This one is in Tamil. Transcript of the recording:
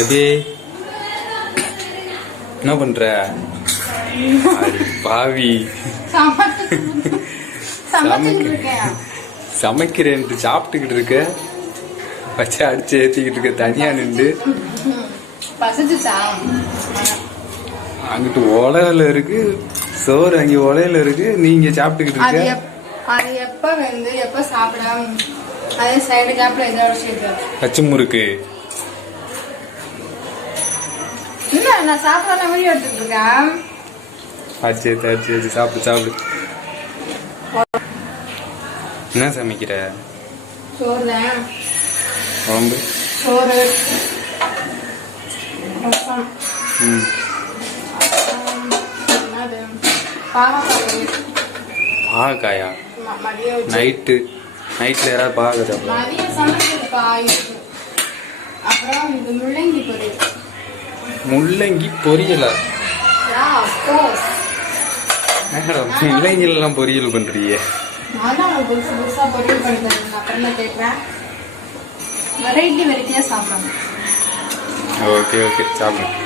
பேபி என்ன பண்ற? பாவி. சமைக்கிறேன்ட்டு சாப்பிட்டுக்கிட்டு இருக்க. வச்சு அடிச்சு ஏத்திக்கிட்டு இருக்க தனியா நின்று அங்கிட்டு உலையில இருக்கு சோறு அங்க உலையில இருக்கு. நீங்க சாப்பிட்டுக்கிட்டு இருக்க. அது எப்ப வந்து எப்ப சாப்பிட அதே சைடு கேப்ல ஏதாவது பச்சை முறுக்கு. இல்ல நான் சாப்பிடாத மாதிரி எடுத்துட்டு இருக்கேன் ஏத்து சாப்பிடு சாப்பிடு. என்ன சமைக்கிற? சோறு. குழம்பு? ரசம். ம். பாவக்காய். வச்சு. நைட்டு. நைட்ல யாராவது இது அப்புறம் இது முள்ளங்கி பொரியல். முள்ளங்கி பொரியலா? மேடம் முள்ளங்கில எல்லாம் பொரியல் பண்றீங்க நான் தான் உங்களுக்கு புதுசு புதுசா பொரியல் பண்ணி தரேன். அப்புறம் தான் கேட்குறேன் வெரைட்டி வெரைட்டியாக சாப்பிடணும்? ஓகே ஓகே சாப்பிடுங்க